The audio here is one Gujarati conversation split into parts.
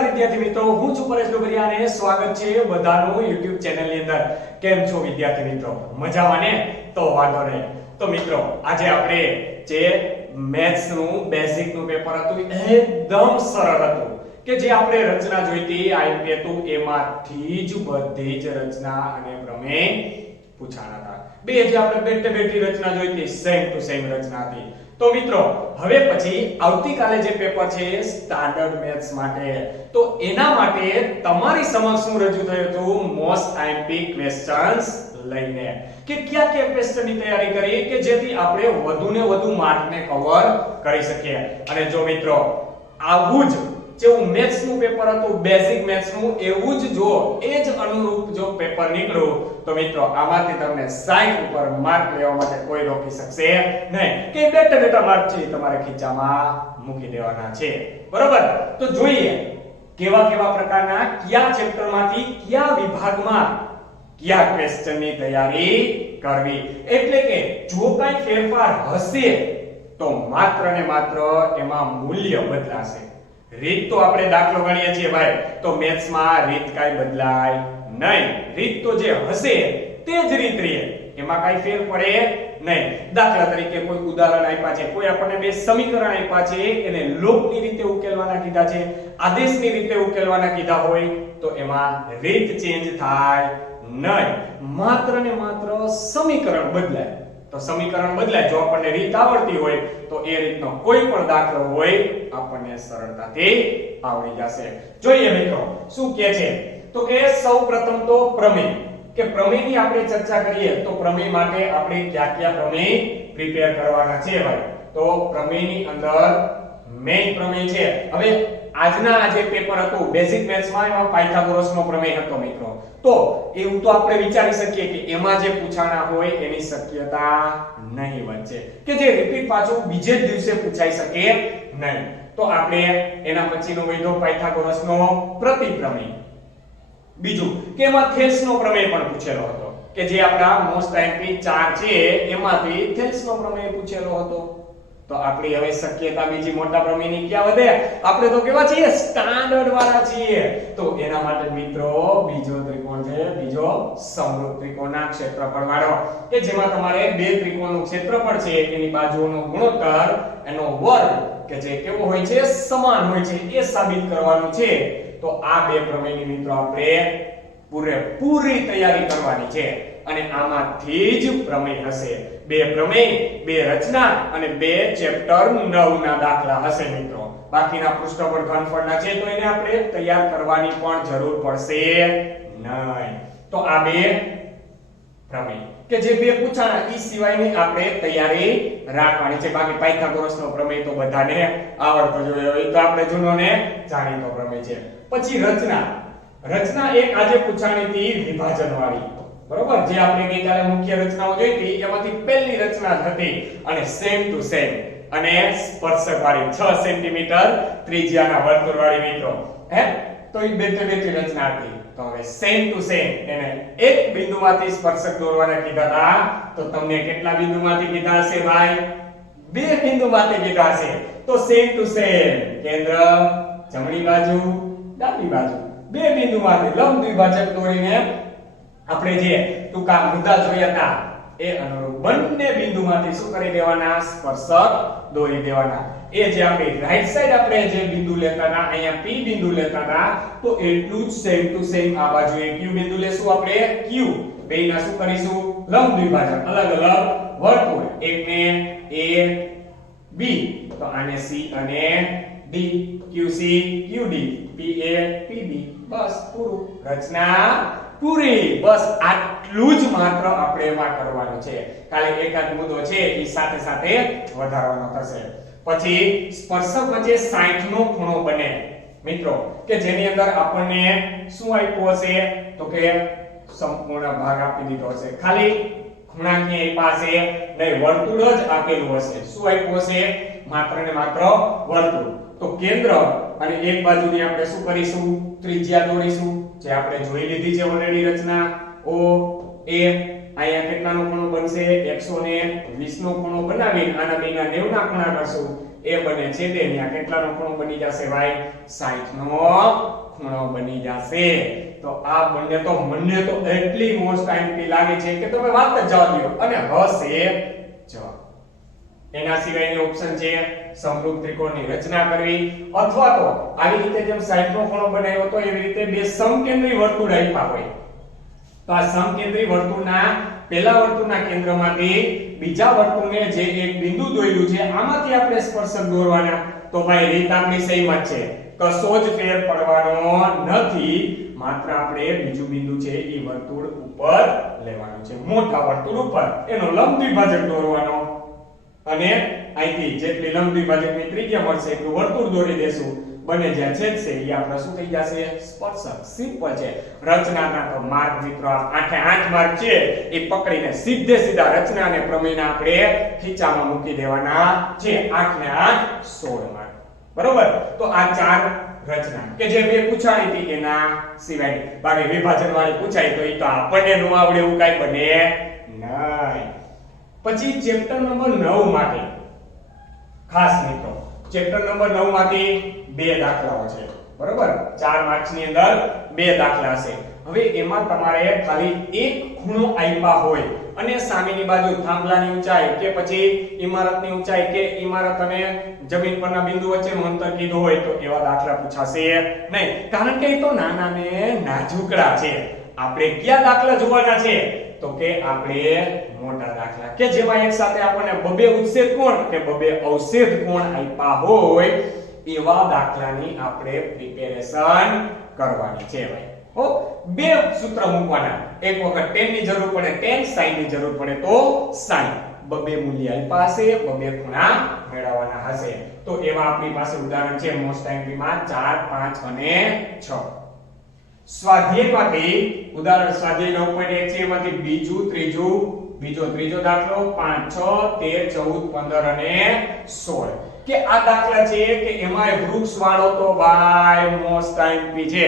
નમસ્કાર વિદ્યાર્થી મિત્રો, હું છું પરેશ ડોબરિયા અને સ્વાગત છે બધાનું YouTube ચેનલ ની અંદર. કેમ છો વિદ્યાર્થી મિત્રો? મજામાં ને? તો વાંધો નહીં. તો મિત્રો, આજે આપણે જે મેથ્સ નું બેઝિક નું પેપર હતું એકદમ સરળ હતું કે જે આપણે રચના જોઈતી આઈપી હતું એમાંથી જ બધી જ રચના અને પ્રમેય પૂછાણા હતા. બે જે આપણે બેઠી રચના જોઈતી સેમ ટુ સેમ રચના હતી. તો મિત્રો, હવે પછી આવતીકાલે જે પેપર છે સ્ટાન્ડર્ડ મેથ્સ માટે, તો એના માટે તમારી સમક્ષ હું રજૂ થયો છું મોસ્ટ આઈએમપી ક્વેશ્ચન્સ લઈને કે કયા ક્વેશ્ચનની તૈયારી કરી કે જેથી આપણે વધુને વધુ માર્કને કવર કરી શકીએ. અને જો મિત્રો આવું જ જેવું મેથ્સ નું પેપર હતું બેઝિક મેથ્સ નું, એવું જ જો એ જ અનુરૂપ જો પેપર નીકળ્યું તો મિત્રો આમાંથી તમને 60 ઉપર માર્ક લેવા માટે કોઈ રોકી શકશે નહીં. કે બેઠા માર્ક છે તમારે ખીચામાં મૂકી દેવાના છે. બરોબર? તો જોઈએ કેવા પ્રકારના કયા ચેપ્ટરમાંથી કયા વિભાગમાં કયા ક્વેશ્ચનની તૈયારી કરવી. એટલે કે જો કાંઈ ફેરફાર હશે તો માત્ર ને માત્ર એમાં મૂલ્ય બદલાશે. રીત તો આપણે દાખલો ગણીએ છીએ ભાઈ, તો મેથ્સ માં રીત કાઈ બદલાય નહીં. રીત તો જે હશે તે જ રીત રહે, એમાં કાઈ ફેર પડે નહીં. દાખલા તરીકે કોઈ ઉદાહરણ આપ્યા છે, કોઈ આપણને બે સમીકરણ આપ્યા છે, એને લોપની રીતે ઉકેલવાના કીધા છે, આદેશની રીતે ઉકેલવાના કીધા હોય તો એમાં રીત ચેન્જ થાય નહીં, માત્ર ને માત્ર સમીકરણ બદલાય. તો સમીકરણ બદલાય, જો આપણને રીત આવડતી હોય તો એ રીતનો કોઈ પણ દાખલો હોય આપણને સરળતાથી આવડી જશે. જોઈએ મિત્રો શું કહે છે, તો કે સૌપ્રથમ તો પ્રમેય, કે પ્રમેયની આપણે ચર્ચા કરીએ તો પ્રમેય માટે આપણે કયા પ્રમેય પ્રિપેર કરવાના છે ભાઈ. તો પ્રમેયની અંદર મેઈન પ્રમેય છે. હવે આજના આ જે પેપર હતું બેઝિક મેથ્સ માં, એમાં પાયથાગોરસનો પ્રમેય હતો મિત્રો. તો એવું તો આપણે વિચારી શકીએ કે એમાં જે પૂછાણા હોય એની શક્યતા નહીં બનશે, કે જે રિપીટ પાછું બીજે જ દિવસે પૂછાઈ શકે નહીં. તો આપણે એના પછીનો વૈધો પાયથાગોરસનો પ્રતિપ્રમેય. બીજું કે એમાં થેલ્સનો પ્રમેય પણ પૂછેલો હતો, કે જે આપણા મોસ્ટ આઈએમપી 4 છે એમાંથી થેલ્સનો પ્રમેય પૂછેલો હતો. તો આપણી હવે શક્યતા બીજી મોટા પ્રમેયની ક્યાં વધે? આપણે તો કેવા છીએ? સ્ટાન્ડર્ડ વાળા છીએ. તો એના માટે મિત્રો બીજો ત્રિકોણ છે, બીજો સમરૂપ ત્રિકોણના ક્ષેત્રફળ વાળો, કે જેમાં તમારે બે ત્રિકોણનું ક્ષેત્રફળ છે એની બાજુઓનો ગુણોત્તર એનો વર્ગ કે જે કેવો હોય છે? સમાન હોય છે, એ સાબિત કરવાનું છે. તો આ બે પ્રમેયની મિત્રો આપણે પૂરેપૂરી તૈયારી કરવાની છે અને આમાંથી જ પ્રમેય હશે. બે પ્રમેય, બે રચના અને બે ચેપ્ટર 9 ના દાખલા હશે મિત્રો. બાકીના પૃષ્ઠફળ ઘનફળના છે તો એને આપણે તૈયાર કરવાની પણ જરૂર પડશે નહીં. તો આ બે પ્રમેય કે જે બે પૂછાણા ઈ સિવાયની આપણે તૈયારી રાખવાની છે. બાકી પાયથાગોરસનો પ્રમેય તો બધાને આવડતો જ હોય, એ તો આપણે જૂનો ને જાણીતો પ્રમેય છે. પછી રચના એક આજે પૂછાણી હતી વિભાજન વાળી. બરોબર? જે આપણે ગઈકાલે મુખ્ય રચનાઓ જોઈ હતી એમાંથી પહેલી રચના હતી અને સેમ ટુ સેમ અને સ્પર્શક વાળી 6 સેન્ટીમીટર ત્રિજ્યાના વર્તુળ વાળી મિત્રો. તો એ બેઠી રચના હતી. તો હવે સેમ ટુ સેમ એને એક બિંદુમાંથી સ્પર્શક દોરવાના કીધા હતા. તો તમને કેટલા બિંદુમાંથી કીધા હશે ભાઈ? બે બિંદુમાંથી કીધા હશે. તો સેમ ટુ સેમ કેન્દ્ર જમણી બાજુ, ડાબી બાજુ, બે બિંદુમાંથી લંબ દ્વિભાજક દોરીને આપણે જે ટૂંકા મુદ્દા જોયા હતા એ અનુરૂપ બંને બિંદુમાંથી શું કરી દેવાના? સ્પર્શક દોરી દેવાના. એ જે આપણી રાઈટ સાઈડ આપણે જે બિંદુ લેતા હતા, અહીંયા P બિંદુ લેતા હતા, તો એટલું જ સેમ ટુ સેમ આ બાજુએ Q બિંદુ લેશું આપણે. Q બેયના શું કરીશું? લંબ દ્વિભાજક, અલગ અલગ વર્તુળ, એકને A B, તો આને C અને D, QC QD, PA PB. બસ પૂરું, રચના પૂરી. બસ આટલું જ માત્ર આપણે એમાં કરવાનું છે. ખાલી એકાદ મુદ્દો છે એ સાથે સાથે વધારવાનો થશે. પછી સ્પર્શક વચ્ચે 60 નો ખૂણો બને મિત્રો, કે જેની અંદર આપણને શું આપ્યું હશે? તો કે સંપૂર્ણ ભાગ આપી દીધો હશે. ખાલી ખૂણા ક્યાંય પાસે નહીં, વર્તુળ જ આપેલું હશે. શું આપ્યું હશે? માત્ર ને માત્ર વર્તુળ. તો કેન્દ્ર અને એક બાજુની આપણે શું કરીશું? ત્રિજ્યા દોરીશું, જે આપણે જોઈ લીધી છે ઓલરેડી રચના. O A અહીંયા કેટલાનો ખૂણો બનશે 120 નો ખૂણો બનાવીને આના બેના 90 ના ખૂણા કરશું એ બને છે તે અહીંયા કેટલાનો ખૂણો બની જશે ભાઈ 60 નો ખૂણો બની જશે તો આ બંને તો મને તો એટલી મોસ્ટ ટાઈમથી લાગે છે કે તમે વાત જ જવા દો અને હશે જવાબ એના સિવાયની ઓપ્શન છે સમરૂપ ત્રિકોણની રચના કરવી અથવા તો આવી રીતે જેમ 60 નો ખૂણો બનાવ્યો તો એવી રીતે બે સમકેન્દ્રી વર્તુળ આપ્યા હોય તો આ સમકેન્દ્રી વર્તુળના પહેલા વર્તુળના કેન્દ્રમાંથી બીજા વર્તુળને જે એક બિંદુ દોર્યું છે આમાંથી આપણે સ્પર્શક દોરવાના તો ભાઈ રીત આપણી સેમ જ છે કશો જ ફેર પડવાનો નથી માત્ર આપણે બીજું બિંદુ છે એ વર્તુળ ઉપર લેવાનું છે મોટા વર્તુળ ઉપર એનો લંબ દ્વિભાજક દોરવાનો અને અહીંથી જેટલી લંબ દ્વિભાજકની ત્રિજ્યા મળશે એટલું વર્તુળ દોરી દેશું બને જ્યાં છેદશે એ આપણે શું થઈ જશે સ્પર્શક સિમ્પલ છે રચનાના તો માર્ગ મિત્રો આઠે 8 માર્ક છે એ પકડીને સીધે સીધા રચના અને પ્રમેયના આપણે ખીચામાં મૂકી દેવાના છે 8 ને 8 16 માર્ક બરોબર તો આ ચાર રચના કે જે બે પૂછાણી હતી એના સિવાય બાકી વિભાજન વાળી પૂછાય તો એ તો આપણને ન આવડે એવું કાઈ બને નહીં પછી ચેપ્ટર નંબર 9 માટે ખાસ મિત્રો ચેપ્ટર નંબર 9 માંથી બે દાખલાઓ છે બરોબર 4 માર્ક્સ ની અંદર બે દાખલા છે હવે એમાં તમારે ખાલી એક ખૂણો આપ્યા હોય અને સામેની બાજુ થાંભલાની ઊંચાઈ કે પછી ઇમારતની ઊંચાઈ કે ઇમારત અને જમીન પરના બિંદુ વચ્ચેનું અંતર કીધું હોય તો એવા દાખલા પૂછાશે નહીં કારણ કે એ તો નાના ને નાજુકડા છે આપણે કયા દાખલા જોવાના છે તો કે આપણે મોટા દાખલા કે જેમાં એક સાથે આપણને બબે ઉચ્છેદ કોણ કે બબે અવચ્છેદ કોણ આપ્યા હોય એવા દાખલાની આપણે પ્રિપેરેશન કરવાની છે ભાઈ ઓ બે સૂત્ર મૂકવાના એક વખત tan ની જરૂર પડે tan sin ની જરૂર પડે તો sin બબે મૂલ્ય આપ્યા હશે બબે ખૂણા મેળવવાના હશે તો એવા આપણી પાસે ઉદાહરણ છે મોસ્ટ ટાઈમ માં 4 5 અને 6 સ્વાધ્યાયમાંથી ઉદાહરણ સ્વાધ્યાય 9.1 છે એમાંથી બીજો ત્રીજો દાખલો 5 6 13 14 15 અને 16 કે આ દાખલા છે કે એમાં વૃક્ષ વાળો તો ભાઈ મોસ્ટ ટાઈમ પી છે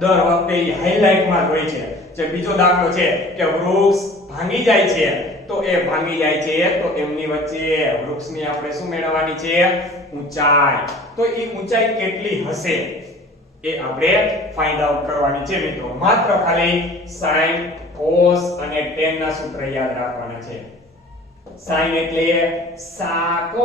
દર વખતે હાઇલાઇટ માં હોય છે જે બીજો દાખલો છે કે વૃક્ષ ભાંગી જાય છે તો એ ભાંગી જાય છે તો એમની વચ્ચે વૃક્ષની આપણે શું મેળવવાની છે ઊંચાઈ તો એ ઊંચાઈ કેટલી હશે એ આપણે ફાઇન્ડ આઉટ કરવાની છે મિત્રો માત્ર ખાલી sin cos અને tan ના સૂત્ર યાદ રાખવાના છે sin એટલે સાક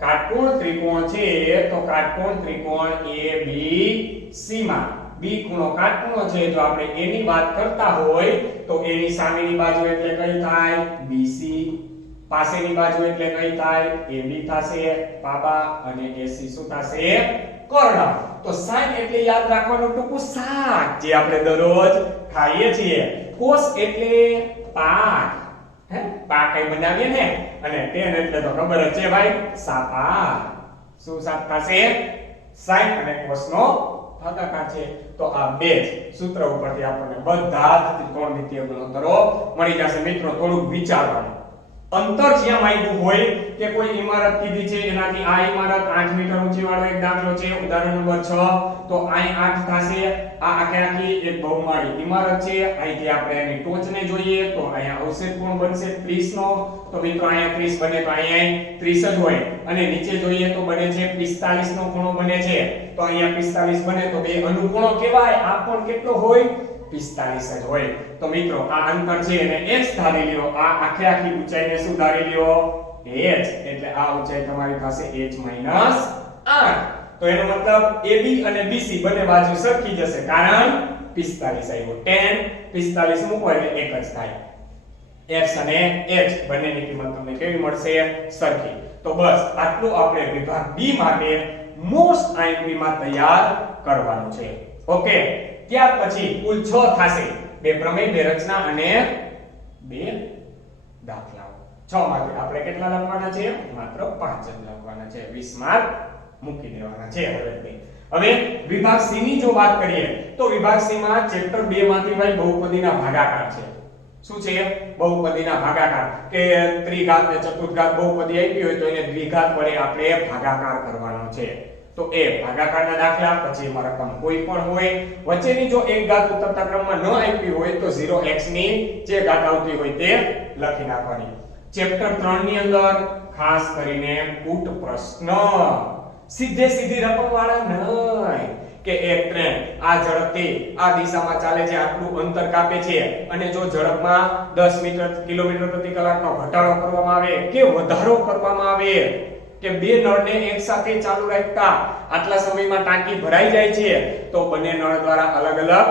કાટકોણ ત્રિકોણ છે તો કાટકોણ ત્રિકોણ ABC માં B ખૂણો કાટખૂણો છે જો આપણે એની વાત કરતા હોય તો એની સામેની બાજુ એટલે કઈ થાય BC પાસેની બાજુ એટલે કઈ થાય AB થશે પાબા અને AC શું થશે કર્ણ તો sin એટલે યાદ રાખવાનું ટૂંકું શાક જે આપણે દરરોજ ખાઈએ છીએ cos એટલે પાક પાક કઈ બનાવીએ ને અને tan એટલે તો ખબર જ છે ભાઈ સાપા શું શાક થશે sin અને cos નો ભાગાકાર છે તો આ બે સૂત્ર ઉપરથી આપણને બધા જ ત્રિકોણમિતિય ગુણોત્તરો મળી જશે મિત્રો થોડું વિચારવાનું અંતર જ્યાં માંગ્યું હોય કે કોઈ ઇમારત કીધી છે એનાથી આ ઇમારત 8 મીટર ઊંચી વાળો એક દાખલો છે ઉદાહરણ નંબર 6 તો અહીં 8 થશે આ આખી એક બહુમાળી ઇમારત છે અહીંથી આપણે એની ટોચને જોઈએ તો અહીંયા અવક્ષેપ કોણ બનશે 30 નો તો મિત્રો અહીંયા 30 બને તો અહીંયા 30 જ હોય અને નીચે જોઈએ તો બને છે 45 નો ખૂણો બને છે તો અહીંયા 45 બને તો બે અનુકૂણો કહેવાય આ કોણ કેટલો હોય 45 જ હોય તો મિત્રો આ અંતર છે એને h ધારી લ્યો આ આખી ઊંચાઈને શું ધારી લ્યો h એટલે આ ઊંચાઈ તમારી પાસે h - 8 તો એનો મતલબ AB અને BC બંને બાજુ સરખી જશે કારણ 45 આવ્યો tan 45 મૂકો એટલે એક જ થાય x અને h બંનેની કિંમત તમને કેવી મળશે સરખી તો બસ આટલું આપણે વિભાગ B માટે મોસ્ટ IMP માં તૈયાર કરવાનું છે ઓકે ત્યાર પછી કુલ 6 થશે બે પ્રમેય બે રચના અને બે દાખલાઓ 6 માંથી આપણે કેટલા લખવાના છે માત્ર 5 જ લખવાના છે 20 માર્ક મૂકી દેવાના છે હવે વિભાગ C ની જો વાત કરીએ તો વિભાગ C માં ચેપ્ટર 2 માંથી ભાઈ બહુપદીના ભાગાકાર છે શું છે બહુપદીના ભાગાકાર કે ત્રિઘાત ને ચતુર્ઘાત બહુપદી આપી હોય તો એને દ્વિઘાત વડે આપણે ભાગાકાર કરવાનો છે તો એ ભાગાકારના દાખલા, પછી એમાં રકમ કોઈ પણ હોય, વચ્ચેની જો એક ઘાત ઉતરતા ક્રમમાં ન આપી હોય તો 0x ની જે ઘાત આવતી હોય તે લખી નાખવાની. ચેપ્ટર 3 ની અંદર ખાસ કરીને કૂટ પ્રશ્ન, સીધે સીધી રકમ વાળા નહીં કે એક ટ્રેન આ ઝડપથી આ દિશામાં ચાલે છે, આટલું અંતર કાપે છે અને જો ઝડપમાં 10 મીટર કિલોમીટર પ્રતિ કલાકનો ઘટાડો કરવામાં આવે કે વધારો કરવામાં આવે કે બે નળને એકસાથે ચાલુ રાખતા આટલા સમયમાં ટાંકી ભરાઈ જાય છે તો બંને નળ દ્વારા અલગ અલગ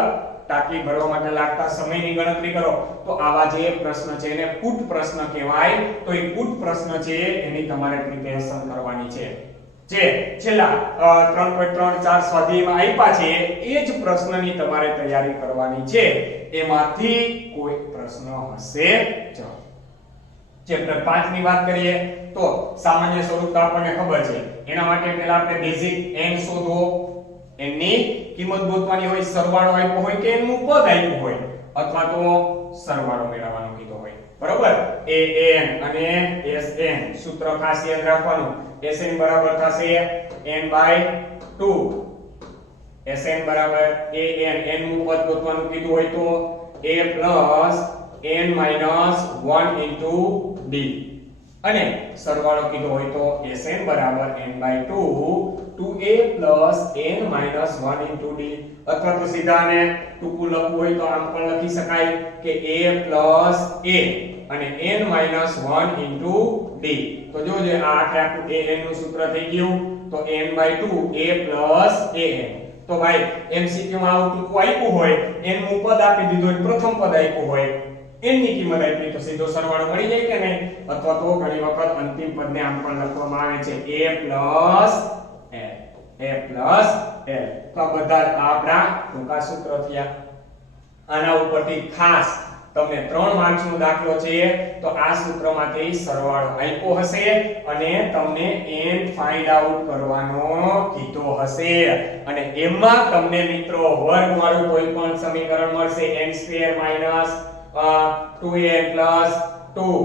ટાંકી ભરવા માટે લાગતા સમયની ગણતરી કરો. તો આવા જે પ્રશ્ન છે એને કૂટ પ્રશ્ન કહેવાય. તો એ કૂટ પ્રશ્ન છે એની તમારે પ્રિપેરેશન કરવાની છે. જે છેલ્લા 3.34 સ્વાધ્યાયમાં આપ્યા છે એ જ પ્રશ્નની તમારે તૈયારી કરવાની છે. એમાંથી કોઈ પ્રશ્ન હશે જ. ચેપ્ટર 5 ની વાત કરીએ તો સામાન્ય સ્વરૂપ તો આપણને ખબર છે. એના માટે પહેલા આપણે બેઝિક n શોધો. n ની કિંમત ગોતવાની હોય, સરવાળો આપ્યો હોય કે n નું પદ આપ્યું હોય અથવા તો સરવાળો મેળવવાનો કીધો હોય. બરોબર? an અને sn સૂત્ર ખાસ યાદ રાખવાનું. sn બરાબર થશે n/2, sn બરાબર an, n નું પદ ગોતવાનું કીધું હોય તો a n - 1 into d, અને સરવાળો કીધો હોય તો sn બરાબર n/2 2a n - 1 into d, અથવા તો સીધાને ટૂંકું લખવું હોય તો આમ પણ લખી શકાય કે a અને n - 1 into d. તો જોજો આ આખું an નું સૂત્ર થઈ ગયું. તો n/2 a an. તો ભાઈ MCQ માં આવું ટૂંકું આપ્યું હોય, n નું પદ આપી દીધું હોય, પ્રથમ પદ આપ્યું હોય, n ની કિંમત આપી તો સીધો સરવાળો મળી જાય કે નહીં? અથવા તો ઘણી વખત અંતિમ પદને આમ પણ લખવામાં આવે છે a l. તો આ બધા આપણા ટૂંકા સૂત્ર થયા. આના ઉપરથી ખાસ તમને 3 માર્ક્સ નો દાખલો છે તો આ સૂત્રમાંથી સરવાળો આપ્યો હશે અને તમને n ફાઇન્ડ આઉટ કરવાનો કીધો હશે અને એમાં તમને મિત્રો વર્ગ વાળું કોઈ પણ સમીકરણ મળશે n² - 2n + 2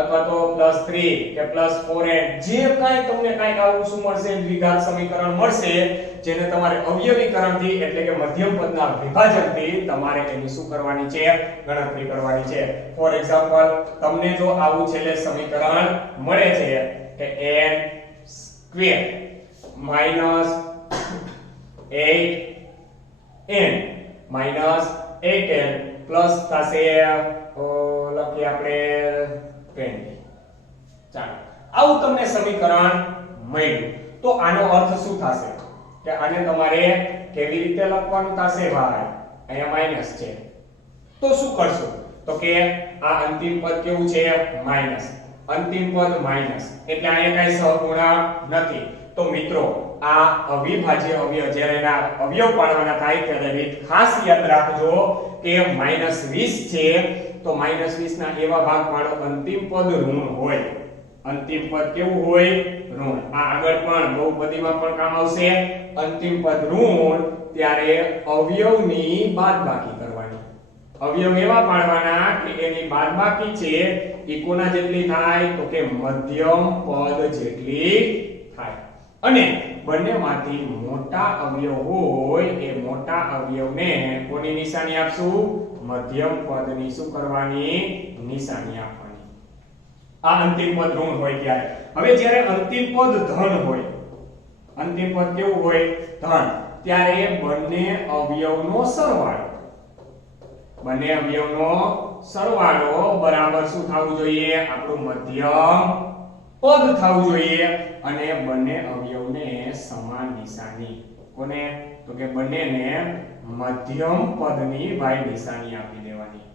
અથવા તો +3 કે +4n, જે કાંઈ તમને કાંઈક આવું શું મળશે, દ્વિઘાત સમીકરણ મળશે જેને તમારે અવયવીકરણથી એટલે કે મધ્યમ પદના વિભાજનથી તમારે એની શું કરવાની છે, ગણતરી કરવાની છે. ફોર એક્ઝામ્પલ તમને જો આવું છેલ્લે સમીકરણ મળે છે કે n² - 8n પ્લસ થશે લખીએ આપણે 20. ચાલો આવું તમને સમીકરણ મળ્યું તો આનો અર્થ શું થશે કે આને તમારે કેવી રીતે લખવાનું થશે? ભાઈ અહીંયા માઈનસ છે તો શું કરશો તો કે આ અંતિમ પદ કેવું છે? માઈનસ. અંતિમ પદ માઈનસ એટલે અહીંયા કઈ સહગુણક નથી. તો મિત્રો આ અવિભાજ્ય અવયવ જ્યારે એના અવયવ પાડવાના થાય ત્યારે રીત ખાસ યાદ રાખજો કે -20 છે તો -20 ના એવા ભાગ પાડો અંતિમ પદ ઋણ હોય. અંતિમ પદ કેવું હોય? ઋણ. આ આગળ પણ બહુપદીમાં પણ કામ આવશે. અંતિમ પદ ઋણ ત્યારે અવયવની બાદબાકી કરવાની. અવયવ એવા પાડવાના કે એની બાદબાકી છે એ કોના જેટલી થાય તો કે મધ્યમ પદ જેટલી થાય. અને બંનેમાંથી મોટા અવયવ હોય એ મોટા અવયવને કોની નિશાની આપશું? મધ્યમ પદની શું કરવાની? નિશાની આપવાની. આ અંતિમ પદ ઋણ હોય ત્યારે. હવે જ્યારે અંતિમ પદ ધન હોય, અંતિમ પદ કેવું હોય? ધન. ત્યારે બંને અવયવનો સરવાળો, બંને અવયવનો સરવાળો બરાબર શું થવું જોઈએ? આપણું મધ્યમ પદ થવું જોઈએ અને બંને અવયવને સમાન નિશાની. કોને? તો કે બંનેને મધ્યમ પદની y નિશાની આપી દેવાની.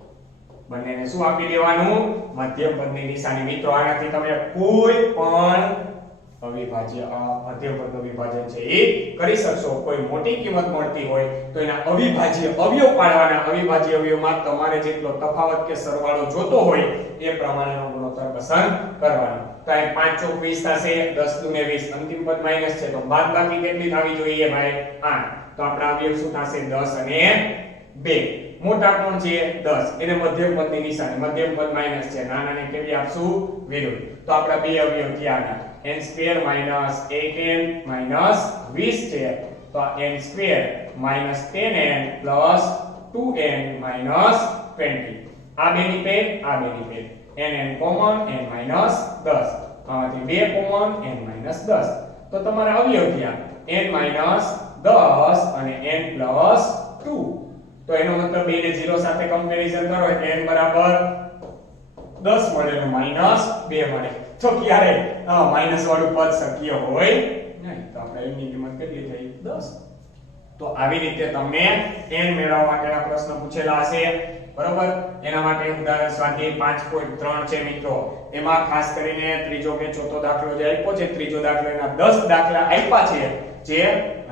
બંનેને શું આપી દેવાનું? મધ્યમ પદની નિશાની. મિત્રો આનાથી તમે કોઈ પણ અવિભાજ્ય મધ્યમ પદનું વિભાજન છે એ કરી શકશો. કોઈ મોટી કિંમત મળતી હોય તો એના અવિભાજ્ય અવયવ પાડવાના. અવિભાજ્ય અવયવમાં તમારે જેટલો તફાવત કે સરવાળો જોતો હોય એ પ્રમાણેનો ગુણોત્તર પસંદ કરવાનો. તો આ 5 ચોક 20 થશે, 10 દુને 20. અંતિમ પદ માઈનસ છે તો બાદબાકી કેટલી થવી જોઈએ ભાઈ? 8. તો આપણા અવયવ શું થશે? 10 અને 2. મોટા કોણ છે 10 એને મધ્યમ પદની નિશાની મધ્યમ પદ માઈનસ છે નાનાને કેવી આપશું વિરુદ્ધ તો આપડા બે અવયવ થયા n square minus 8n minus 20 છે તો આ n square minus 10n plus 2n minus 20 આ બેની પેડ n કોમન n માઈનસ 10 આમાંથી બે કોમન n માઈનસ 10 તો તમારા અવયવ થયા n માઈનસ 10 અને n પ્લસ 2 તો એનો મતલબ બે ને 0 સાથે કમ્પેરીઝન કરો એટલે n બરાબર 10 મળે ને માઈનસ 2 મળે તો ક્યારે માઈનસ વાળું પદ શક્ય હોય નહીં તો આપણે n ની કિંમત કેટલી થઈ 10 તો આવી રીતે તમને n મેળવવા માટેના પ્રશ્ન પૂછેલા હશે બરોબર એના માટે ઉદાહરણ સ્વાધ્યાય 5.3 છે મિત્રો એમાં ખાસ કરીને ત્રીજો કે ચોથો દાખલો જે આપ્યો છે ત્રીજો દાખલો એના 10 દાખલા આપ્યા છે જે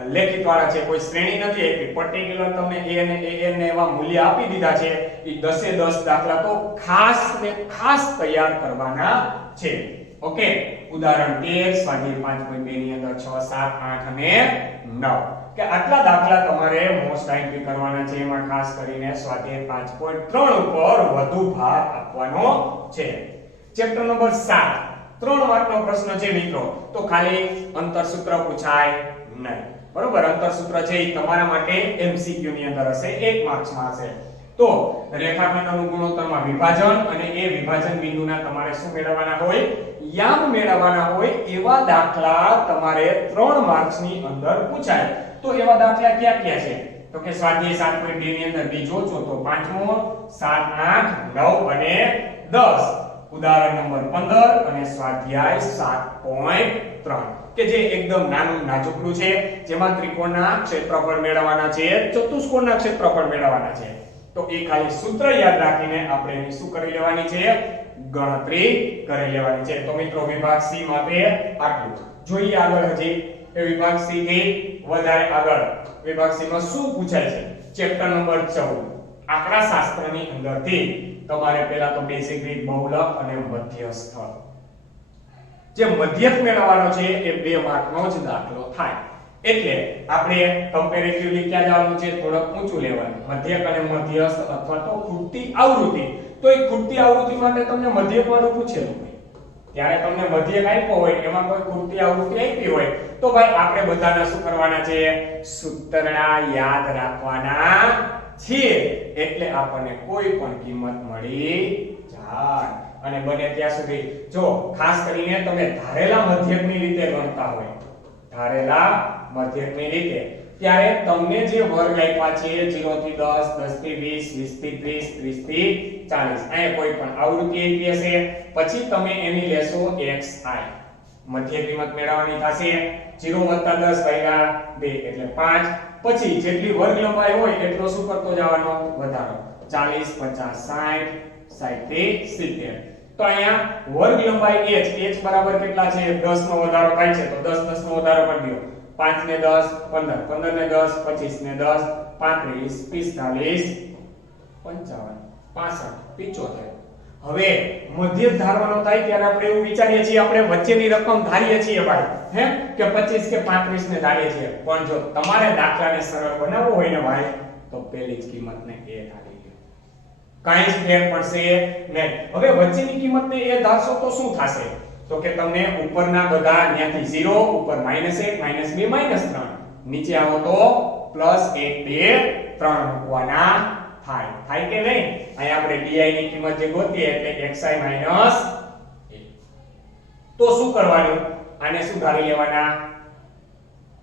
લેખિત વાળા છે કોઈ શ્રેણી નથી આપી પર્ટિક્યુલર તમને a અને an ને એવા મૂલ્ય આપી દીધા છે એ 10 એ 10 દાખલા તો ખાસ તૈયાર કરવાના છે ઓકે ઉદાહરણ 13 સ્વાધ્યાય 5.2 ની અંદર 6 7 8 અને 9 કે આટલા દાખલા તમારે મોસ્ટ આઈમ્પી કરવાના છે એમાં ખાસ કરીને સ્વાધ્યાય 5.3 ઉપર વધુ ભાર આપવાનો છે ચેપ્ટર નંબર 7 3 માર્કનો પ્રશ્ન છે મિત્રો તો ખાલી અંતરસૂત્ર પૂછાય નહીં બરોબર અંતરસૂત્ર છે એ તમારા માટે MCQ ની અંદર હશે 1 માર્ક્સમાં હશે તો રેખાખંડ અનુગુણોત્તરમાં વિભાજન અને એ વિભાજન બિંદુના તમારે શું મેળવવાના હોય યામ મેળવવાના હોય એવા દાખલા તમારે 3 માર્ક્સની અંદર પૂછાય તો એવા દાખલા ક્યાં ક્યાં છે તો કે સ્વાધ્યાય 7.2 ની અંદર બીજો ચોથો પાંચમો 7 8 9 અને 10 ઉદાહરણ નંબર 15 અને સ્વાધ્યાય 7.3 કે જે એકદમ નાનું નાજુકડું છે જેમાં ત્રિકોણના ક્ષેત્રફળ મેળવવાના છે ચતુષ્કોણના ક્ષેત્રફળ મેળવવાના છે તો એ ખાલી સૂત્ર યાદ રાખીને આપણે એની શું કરી લેવાની છે ગણતરી કરી લેવાની છે તો મિત્રો વિભાગ C માટે આટલું જોઈએ આગળ હજી એ વિભાગ C થી વધારે આગળ વિભાગ C માં શું પૂછાય છે ચેપ્ટર નંબર 14 આંકડાશાસ્ત્રની અંદરથી તમારે પહેલા તો બેઝિક રીત બહુલક અને મધ્યસ્થ જે મધ્યક મેળવવાનો છે એ 2 માર્કનો જ દાખલો થાય એટલે આપણે કમ્પેરેટિવલી ક્યાં જવાનું છે થોડું ઊંચું લેવાનું મધ્યક અને મધ્યસ્થ અથવા તો ખૂટતી આવૃત્તિ તો એ ખૂટતી આવૃત્તિ માટે તમને મધ્યક વાળું પૂછેલું હોય ત્યારે તમને મધ્યક આપ્યો હોય એમાં કોઈ ખૂટતી આવૃત્તિ આપી હોય તો ભાઈ આપણે બધાને શું કરવાના છે સૂત્રના યાદ રાખવાના છે એટલે આપણને કોઈ પણ કિંમત મળી જાય અને બને ત્યાં સુધી જો ખાસ કરીને તમે ધારેલા મધ્યકની રીતે ગણતા હોય ધારેલા મધ્યકની રીતે ત્યારે તમને જે વર્ગ આપ્યા છે 0 થી 10 10 થી 20 20 થી 30 30 થી 40 અહીં કોઈ પણ આવૃત્તિ આપી હશે પછી તમે એની લેશો xi મધ્ય કિંમત મેળવવાની થશે 0 10 ભાગ્યા 2 એટલે 5 પછી જેટલી વર્ગ લંબાઈ હોય એટલો શું કરતો જવાનો વધારો 40 50 60 60 થી 70 તો અહીંયા વર્ગ લંબાઈ h બરાબર કેટલા છે 10 નો વધારો થાય છે તો 10 10 નો વધારો કરી દો 5 ને 10 15 15 ને 10 25 ને 10 35 45 55 65 75 હવે મધ્યક ધારવાનો થાય ત્યારે આપણે એવું વિચારીએ છીએ આપણે વચ્ચેની રકમ ધારીએ છીએ ભાઈ હે કે 25 કે 35 ને ધારીએ છીએ પણ જો તમારે દાખલાને સરળ બનાવવો હોય ને ભાઈ તો પહેલી જ કિંમતને a ધારી લો કાંઈ જ ફેર પડશે નહીં હવે વચ્ચેની કિંમતને a ધારશો તો શું થશે તો કે તમને ઉપરના બધા અહીંયાથી 0 ઉપર -1 -2 -3 નીચે આવો તો +1 2 3 મૂકવાના થાય કે નહીં અહીં આપણે di ની કિંમત જે ગોતીએ એટલે xi a તો શું કરવાનું આને શું ધારી લેવાના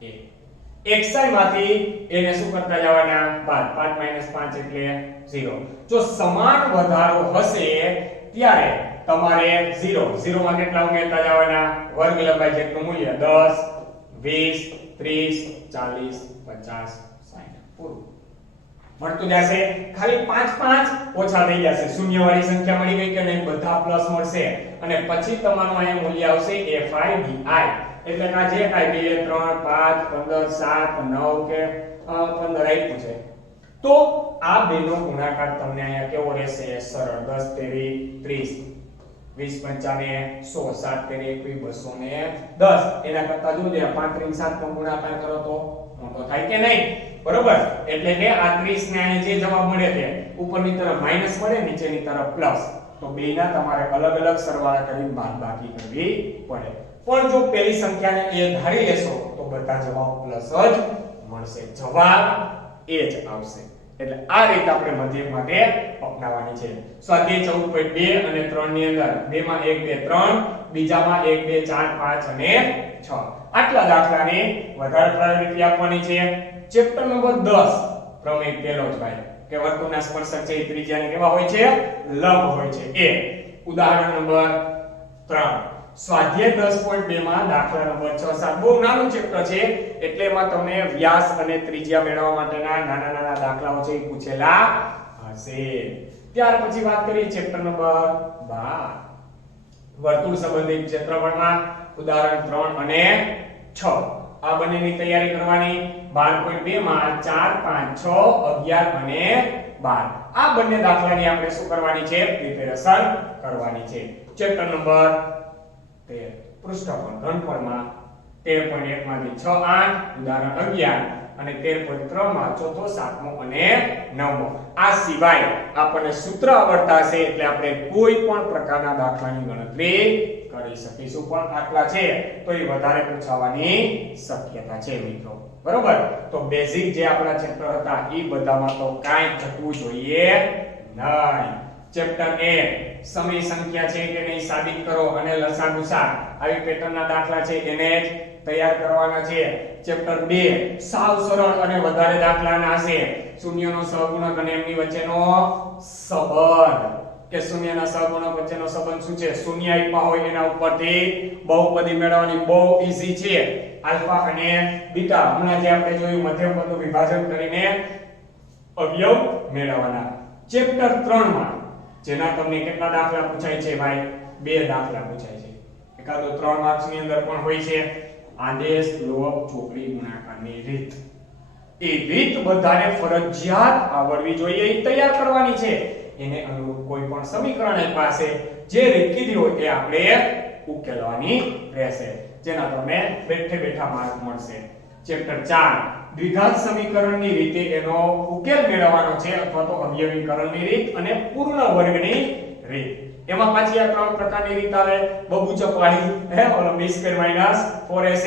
a xi માંથી એને શું કરતા જવાના બાદ 5 5 એટલે 0 જો સમાન વધારો હશે ત્યારે તમારે 0 માં કેટલા ઉમેરતા જવાના વર્ગ લંબાઈ જેટલું મૂલ્ય 10 20 30 40 50 60 પૂરું મળતું જશે ખાલી 5 5 ઓછા થઈ જશે શૂન્યવાળી સંખ્યા મળી ગઈ કે નહીં બધા પ્લસ મળશે અને પછી તમારું અહીંયા મૂલ્ય આવશે fi di એટલે કે જે કાઈ 2 3 5 15 7 9 કે 15 આપ્યું છે તો આ બેનો ગુણાકાર તમને અહીંયા કેવો રહેશે સરળ 10 23 30 20 પંચાને 100 7 તેરી 21 210 એના કરતા જો 5 3 7 નો ગુણાકાર કરો તો મોટો થાય કે નહીં બરોબર એટલે કે આ 30 ને જે જવાબ મળે છે ઉપરની તરફ માઈનસ મળે નીચેની તરફ પ્લસ તો બેના તમારે અલગ અલગ સરવાળા કરી બાદબાકી કરવી પડે પણ જો પેલી સંખ્યાને a ધારી લેશો તો બધા જવાબ પ્લસ જ મળશે જવાબ એ જ આવશે એટલે આ રીત આપણે મધ્યક માટે અપનાવવાની છે સ્વાધ્યાય 14.2 અને 3 ની અંદર બે માં 1 2 3 બીજામાં 1 2 4 5 અને 6 આટલા દાખલાને વધારે પ્રાયોરિટી આપવાની છે ચેપ્ટર નંબર 10 પ્રમેય પહેલો જ ભાઈ કે વર્તુળના સ્પર્શક છે ત્રિજ્યાને કેવા હોય છે લંબ હોય છે એ ઉદાહરણ નંબર 3 સ્વાધ્યાય 10.2 માં દાખલા નંબર 6 7 બહુ નાનું ચેપ્ટર છે એટલે એમાં તમને વ્યાસ અને ત્રિજ્યા મેળવવા માટેના નાના નાના દાખલાઓ છે પૂછેલા હશે ત્યાર પછી વાત કરીએ ચેપ્ટર નંબર 12 વર્તુળ સંબંધિત ક્ષેત્રફળમાં ઉદાહરણ 3 અને 6 આ બંનેની તૈયારી કરવાની 12.2 માં 4 5 6 11 અને 12 આ બંને દાખલાની આપણે શું કરવાની છે પ્રિપેરેશન કરવાની છે ચેપ્ટર નંબર 13 પૃષ્ઠફળ ઘનફળમાં 13.1 માંથી 6 8 ઉદાહરણ 11 અને 13.3 માં ચોથો સાતમો અને નવમો આ સિવાય આપણને સૂત્ર આવડતા હશે એટલે આપણે કોઈ પણ પ્રકારના દાખલાની ગણતરી કરી શકીશું પણ આટલા છે તો એ વધારે પૂછાવાની શક્યતા છે મિત્રો બરોબર તો બેઝિક જે આપણા ચેપ્ટર હતા એ બધામાં તો કાંઈ ઘટવું જોઈએ નહીં ચેપ્ટર 1 સમય સંખ્યા છે કે નહીં સાબિત કરો અને લસા ગુસા આવી પેટર્નના દાખલા છે એને જ તૈયાર કરવાના છે ચેપ્ટર 2 સાવ સરળ અને વધારે દાખલાના હશે શૂન્યનો સહગુણક અને એમની વચ્ચેનો સંબંધ કે શૂન્યના સહગુણક વચ્ચેનો સંબંધ શું છે શૂન્ય આપ્યા હોય એના ઉપરથી બહુપદી મેળવવાની બહુ ઈઝી છે આલ્ફા અને બીટા હમણાં જે આપણે જોયું મધ્યમ પદનું વિભાજન કરીને અવયવ મેળવવાના ચેપ્ટર 3 માં જેના તમને કેટલા દાખલા પૂછાય છે ભાઈ 2 દાખલા પૂછાય છે એકાદો 3 માર્ક્સ ની અંદર પણ હોય છે આદેશ લોપ ચોકડી ગુણાકારની રીત એ રીત બધાને ફરજિયાત આવડવી જોઈએ એ તૈયાર કરવાની છે એને અનુરૂપ કોઈ પણ સમીકરણ પાસે જે રીત કીધી હોય એ આપણે ઉકેલવાની રહેશે જેના તમને બેઠે બેઠા માર્ક મળશે ચેપ્ટર 4 દ્વિઘાત સમીકરણની રીતે એનો ઉકેલ મેળવવાનો છે અથવા તો અવયવીકરણની રીત અને પૂર્ણ વર્ગની રીત એમાં પાછી આ 3 પ્રકારની રીત આવે બહુચક વાળી ઓલો b2 - 4ac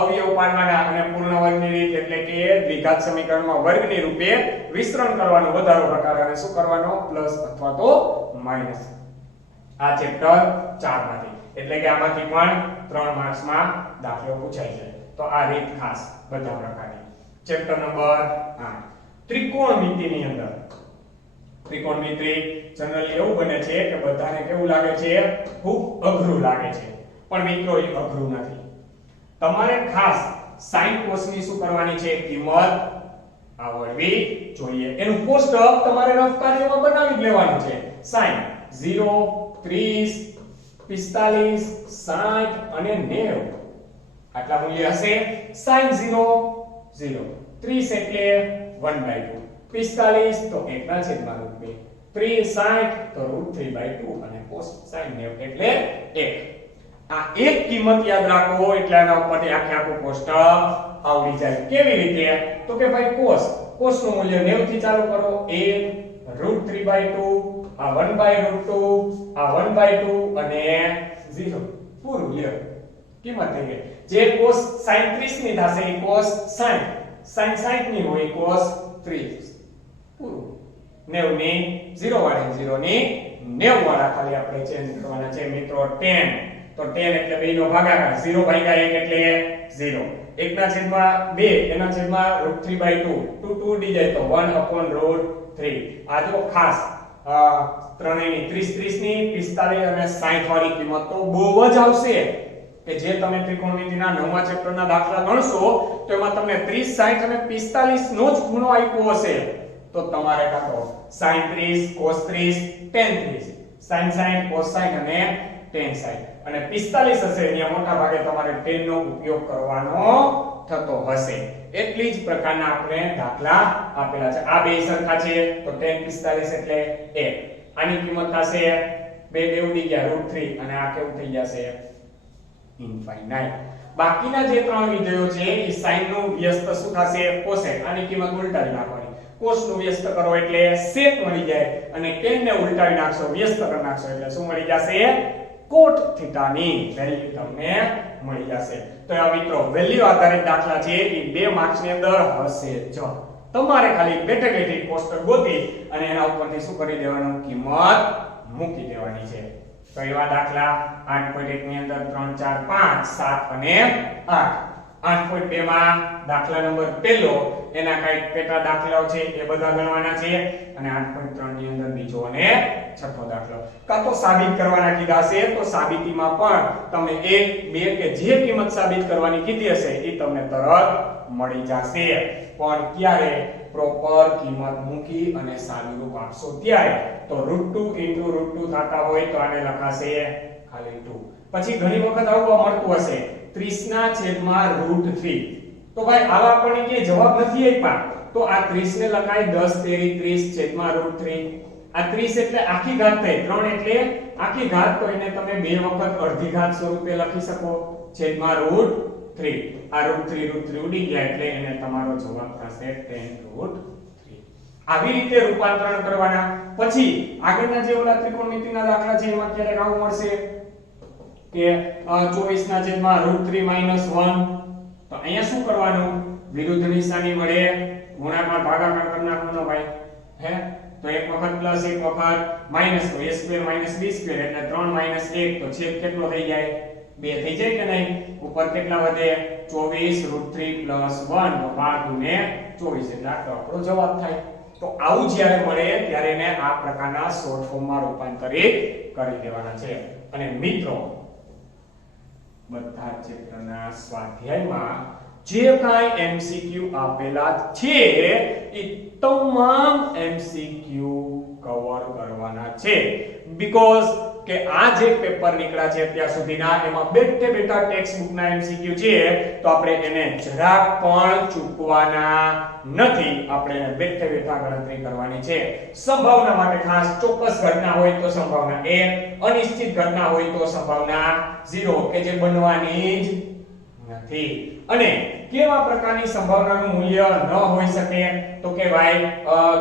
અવયવ પાડવાના અને પૂર્ણ વર્ગની રીત એટલે કે દ્વિઘાત સમીકરણમાં વર્ગની રૂપે વિસ્તરણ કરવાનો વધારો પ્રકાર અને શું કરવાનો પ્લસ અથવા તો માઈનસ આ ચેપ્ટર 4 માંથી એટલે કે આમાંથી પણ 3 માર્ક્સ માં દાખલો પૂછાય છે તો આ રીત ખાસ બધા પ્રકારની ચેપ્ટર નંબર 8 ત્રિકોણમિતિની અંદર ત્રિકોણમિતિ જનરલી એવું બને છે કે બધાને કેવું લાગે છે ખૂબ અઘરું લાગે છે પણ મિત્રો એ અઘરું નથી તમારે ખાસ sin cos ની શું કરવાની છે કિંમત આવડવી જોઈએ એનું કોષ્ટક તમારે રફ કાર્યમાં બનાવી જ લેવાનું છે sin 0 30 45 60 અને 90 આટલા મૂલ્ય હશે sin 0 0 30 એટલે 1/2 45 તો 1/2 360 તો √3/2 અને cos sin 90 એટલે 1 આ એક કિંમત યાદ રાખો એટલે આના ઉપરથી આખું કોષ્ટક આવડી જાય કેવી રીતે તો કે ભાઈ cos નું મૂલ્ય 90 થી ચાલુ કરો 1 √3/2 આ 1/√2 આ 1/2 અને 0 પૂરું લ્યો કિંમત થઈ ગઈ જે cos sin 30 ની થશે એ cos sin 60 ની હોય cos 30 પૂરું 90 ની 0 વાળા 0 ની 90 વાળા ખાલી આપણે ચેન્જ કરવાના છે મિત્રો 10 તો 10 એટલે બેનો ભાગાકાર 0 ભાગ્યા 1 એટલે 0 1 ના છેદમાં 2 એના છેદમાં √3/2 2 2 ડી જાય તો 1/√3 આ જો ખાસ ત્રણેયની 30 30 ની 45 અને 60 વાળી કિંમત તો બહુ જ આવશે કે જે તમે ત્રિકોણમિતિના 9મા ચેપ્ટરના દાખલા ગણશો તો એમાં તમને 30 60 અને 45 નો જ ખૂણો આપ્યો હશે તો તમારે કાતો sin 30 cos 30 tan 30 sin 60 cos 60 અને tan 60 અને 45 હશે ત્યાં મોટા ભાગે તમારે tan નો ઉપયોગ કરવાનો થતો હશે એટલી જ પ્રકારના આપણે દાખલા આપેલા છે આ બે સરખા છે તો tan 45 એટલે 1 આની કિંમત થશે બે બે ઉડી ગયા √3 અને આ કેવું થઈ જશે ઇનફાઇનાઇટ. બાકીના જે ત્રણ વિધેયો છે એ sin નું વ્યસ્ત શું થશે cosec. આની કિંમત ઉલટાવી નાખવાની. cos નું વ્યસ્ત કરો એટલે sec મળી જાય અને tan ને ઉલટાવી નાખશો વ્યસ્ત કરી નાખશો એટલે શું મળી જશે cot θ ની વેલ્યુ તમને મળી જશે. તો આ મિત્રો વેલ્યુ આધારિત દાખલા છે એ 2 માર્ક્સ ની અંદર હશે જ. તમારે ખાલી બેઠે બેઠી કોષ્ટક ગોતી અને એના ઉપરથી શું કરી દેવાનું કિંમત મૂકી દેવાની છે. તો એવા દાખલા 8.1 ની અંદર 3 4 5 7 અને 8. 8.2 માં દાખલા નંબર પહેલો એના કઈ પેટા દાખલાઓ છે એ બધા ગણવાના છે અને 8.3 ની અંદર બીજો અને છઠ્ઠો દાખલો કાં તો સાબિત કરવાના કીધા છે તો સાબિતીમાં પણ તમે 1 2 કે જે કિંમત સાબિત કરવાની કીધી હશે એ તમને તરત મળી જશે. પણ ક્યારે પ્રોપર કિંમત મૂકી અને સાદું રૂપ આપશો ત્યારે. તો √2 * √2 થતા હોય તો આને લખાશે ખાલી 2. પછી ઘણી વખત આવું મળતું હશે 30/√3. તો ભાઈ આવા આપણને કે જવાબ નથી આપ્યા તો આ 30 ને લખાય 10 તેરી 30/√3. આ 30 એટલે આખી ઘાત થઈ 3 એટલે આખી ઘાત તો એને તમે બે વખત અડધી ઘાત સ્વરૂપે લખી શકો /√3. આ √3 ઉડી ગયા એટલે એને તમારો જવાબ થશે 10√3. આવી રીતે રૂપાંતરણ કરવાના. પછી આગળના જે ઓલા ત્રિકોણમિતિના દાખલા છે એમાં ક્યારેક આવું મળશે કે 24/√3 - 1. તો અહીંયા શું કરવાનું વિરુદ્ધ નિશાની વડે ગુણાકાર ભાગાકાર કરી નાખવાનો ભાઈ. હે તો એક વખત પ્લસ એક વખત માઈનસ તો a² - b² એટલે 3 - 1 તો છેદ કેટલો થઈ જાય 2 થઈ જાય કે નહીં. ઉપર કેટલા વધે 24 √3 + 1 તો 12 * 24 એટલે આ તો આપણો જવાબ થાય. તો આવું જ્યારે મળે ત્યારે એને આ પ્રકારના શોર્ટ ફોર્મમાં રૂપાંતરિત કરી દેવાના છે. અને મિત્રો બધા ચેપ્ટરના સ્વાધ્યાયમાં જે કાંઈ MCQ આપેલા છે એ તમામ MCQ કવર કરવાના છે. બીકોઝ કે આ જે પેપર નીકળ્યા છે અત્યાર સુધીના એમાં બેઠે બેઠા ટેક્સ્ટ બુકના MCQ છે તો આપણે એને જરાક પણ ચૂકવાના નથી. આપણે બેઠે બેઠા ગણતરી કરવાની છે. સંભાવના માટે ખાસ ચોક્કસ ઘટના હોય તો સંભાવના 1, અનિશ્ચિત ઘટના હોય તો સંભાવના 0 કે જે બનવાની જ નથી. અને કેવા પ્રકારની સંભાવનાનું મૂલ્ય ન હોઈ શકે તો કે ભાઈ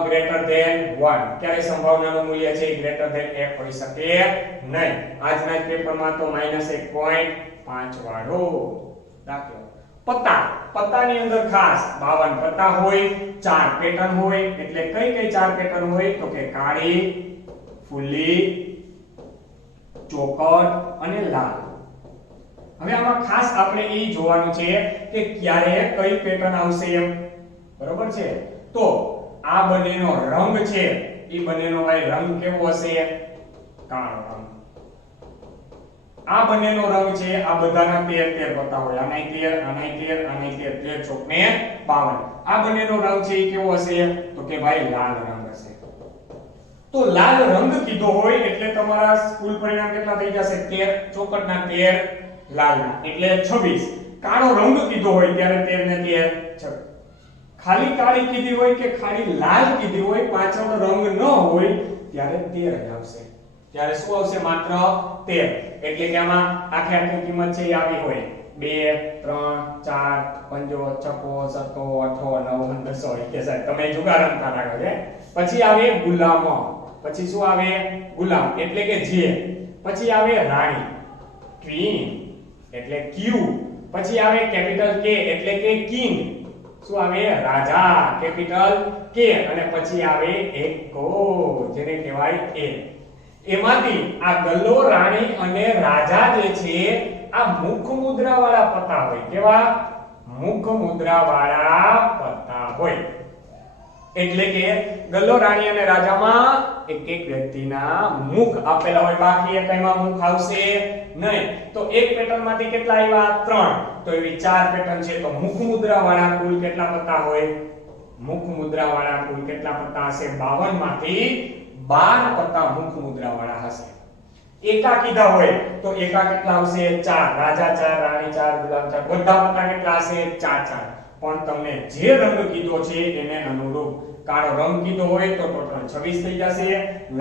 ગ્રેટર ધેન 1. ક્યારે સંભાવનાનું મૂલ્ય છે ગ્રેટર ધેન 1 હોઈ શકે નહીં. આજના પેપરમાં તો -1.5 વાળો દાખલો. પત્તાની અંદર ખાસ 52 પત્તા હોય, 4 પેટર્ન હોય. એટલે કઈ 4 પેટર્ન હોય તો કે કાળી, ફૂલી, ચોકડ અને લાલ. હવે આમાં ખાસ આપણે એ જોવાનું છે કે ક્યારે કઈ પેટર્ન આવશે એમ. બરોબર છે. તો આ બંનેનો રંગ છે એ બંનેનો ભાઈ રંગ કેવો હશે કાળો રંગ. આ બંનેનો રંગ છે આ બધાના 13 પત્તા હોય. આનાય 13, આનાય 13, આનાય 13 ચોક ને 52. આ બંનેનો રંગ છે એ કેવો હશે તો કે ભાઈ લાલ રંગ હશે. તો લાલ રંગ કીધો હોય એટલે તમારા સ્કૂલ પરિણામ કેટલા થઈ જશે 13 ચોકટના 13 લાલના એટલે 26. કાળો રંગ કીધો હોય ત્યારે 13 ને 13 ખાલી કાળી કીધી હોય કે ખાલી લાલ કીધી હોય પાછળ રંગ ન હોય ત્યારે 13 જ આવશે. ત્યારે શું આવશે માત્ર 13. એટલે કે આમાં આખે આખી કિંમત છે એ આવી હોય 2 3 4 5 6 7 8 9 10 કે સાહેબ તમે જુગાર રમતા લાગો છે. પછી આવે ગુલામ. પછી શું આવે ગુલામ એટલે કે જે. પછી આવે રાણી, ક્વીન એટલે ક્યુ. પછી આવે કેપિટલ K એટલે કે કિંગ. શું આવે રાજા, કેપિટલ K. અને પછી આવે એકો જેને કહેવાય એ. એમાંથી આ ગલ્લો, રાણી અને રાજા જે છે આ મુખ મુદ્રા વાળા પત્તા હોય. કેવા મુખ મુદ્રા વાળા પત્તા હોય. એટલે કે ગલ્લો, રાણી અને રાજામાં એક એક વ્યક્તિના મુખ આપેલા હોય. બાકી એકમાં મુખ આવશે નહીં. તો એક પેટર્ન માંથી કેટલા આવ્યા 3. તો એવી 4 પેટર્ન છે તો મુખ મુદ્રા વાળા કુલ કેટલા પત્તા હોય મુખ મુદ્રા વાળા કુલ કેટલા પત્તા હશે 52 માંથી 12 પત્તા મુખ મુદ્રા વાળા હશે. એકા કીધા હોય તો એકા કેટલા આવશે 4. રાજા 4, રાણી 4, ગુલામ 4. બધા પત્તા કેટલા હશે 4 4. પણ તમને જે રંગ કીધો છે એને અનુરૂપ કાળો રંગ કીધો હોય તો ટોટલ 26 થઈ જશે,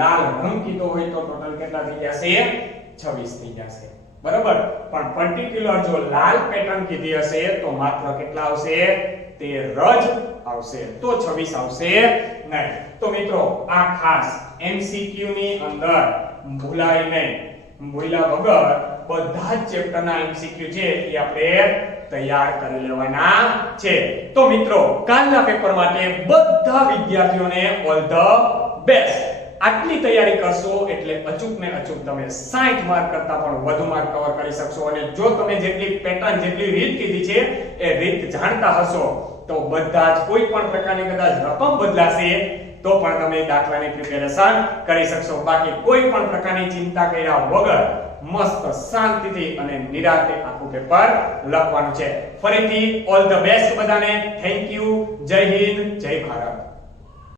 લાલ રંગ કીધો હોય તો ટોટલ કેટલા થઈ જશે? 26 થઈ જશે. બરાબર. પણ પર્ટિક્યુલર જો લાલ પેટર્ન કીધી હશે તો માત્ર કેટલા આવશે? 13 જ આવશે, તો 26 આવશે નહીં. તો મિત્રો આ ખાસ MCQ ની અંદર ભૂલાય નહીં, ભૂલ્યા વગર બધા જ ચેપ્ટરના MCQ છે એ આપણે તૈયાર કરી લેવાના છે. તો મિત્રો કાલના પેપર માટે બધા વિદ્યાર્થીઓને ઓલ ધ બેસ્ટ. આટલી તૈયારી કરશો એટલે અચૂક ને અચૂક તમે 60 માર્ક કરતા પણ વધુ માર્ક કવર કરી શકશો. અને જો તમે જેટલી પેટર્ન, જેટલી રીત કીધી છે એ રીત જાણતા હશો તો બધા જ કોઈ પણ પ્રકારની કદાચ રકમ બદલાશે તો પણ તમે દાખલાની પ્રિપેરેશન કરી શકશો. બાકી કોઈ પણ પ્રકારની ચિંતા કર્યા વગર મસ્ત શાંતિથી અને નિરાંતે આખું પેપર લખવાનું છે. ફરીથી ઓલ ધ બેસ્ટ બધાને. Thank you. જય હિન્દ, જય ભારત.